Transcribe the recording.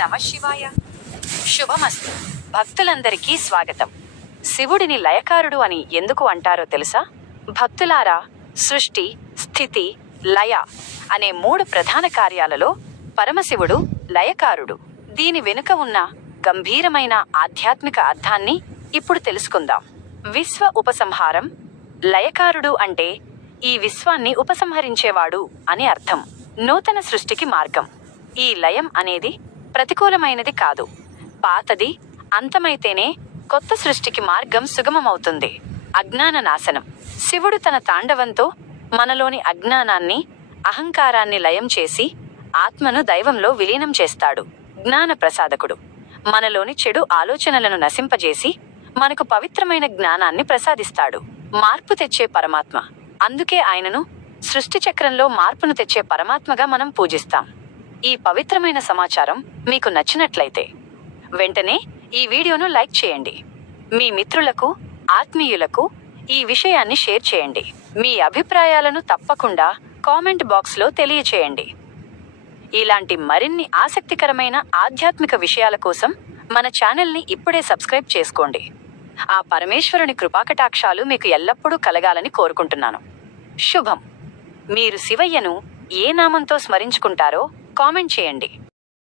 నమఃశివాయ. శుభమస్తు. భక్తులందరికీ స్వాగతం. శివుడిని లయకారుడు అని ఎందుకు అంటారో తెలుసా? భక్తులారా, సృష్టి, స్థితి, లయ అనే 3 ప్రధాన కార్యాలలో పరమశివుడు లయకారుడు. దీని వెనుక ఉన్న గంభీరమైన ఆధ్యాత్మిక అర్థాన్ని ఇప్పుడు తెలుసుకుందాం. విశ్వ ఉపసంహారం. లయకారుడు అంటే ఈ విశ్వాన్ని ఉపసంహరించేవాడు అని అర్థం. నూతన సృష్టికి మార్గం. ఈ లయం అనేది ప్రతికూలమైనది కాదు. పాతది అంతమైతేనే కొత్త సృష్టికి మార్గం సుగమమవుతుంది. అజ్ఞాన నాశనం. శివుడు తన తాండవంతో మనలోని అజ్ఞానాన్ని, అహంకారాన్ని లయం చేసి ఆత్మను దైవంలో విలీనం చేస్తాడు. జ్ఞాన ప్రసాదకుడు. మనలోని చెడు ఆలోచనలను నశింపజేసి మనకు పవిత్రమైన జ్ఞానాన్ని ప్రసాదిస్తాడు. మార్పు తెచ్చే పరమాత్మ. అందుకే ఆయనను సృష్టి చక్రంలో మార్పును తెచ్చే పరమాత్మగా మనం పూజిస్తాం. ఈ పవిత్రమైన సమాచారం మీకు నచ్చినట్లయితే వెంటనే ఈ వీడియోను లైక్ చేయండి. మీ మిత్రులకు, ఆత్మీయులకు ఈ విషయాన్ని షేర్ చేయండి. మీ అభిప్రాయాలను తప్పకుండా కామెంట్ బాక్స్లో తెలియచేయండి. ఇలాంటి మరిన్ని ఆసక్తికరమైన ఆధ్యాత్మిక విషయాల కోసం మన ఛానల్ని ఇప్పుడే సబ్స్క్రైబ్ చేసుకోండి. ఆ పరమేశ్వరుని కృపాకటాక్షాలు మీకు ఎల్లప్పుడూ కలగాలని కోరుకుంటున్నాను. శుభం. మీరు శివయ్యను ఏ నామంతో స్మరించుకుంటారో కామెంట్ చేయండి.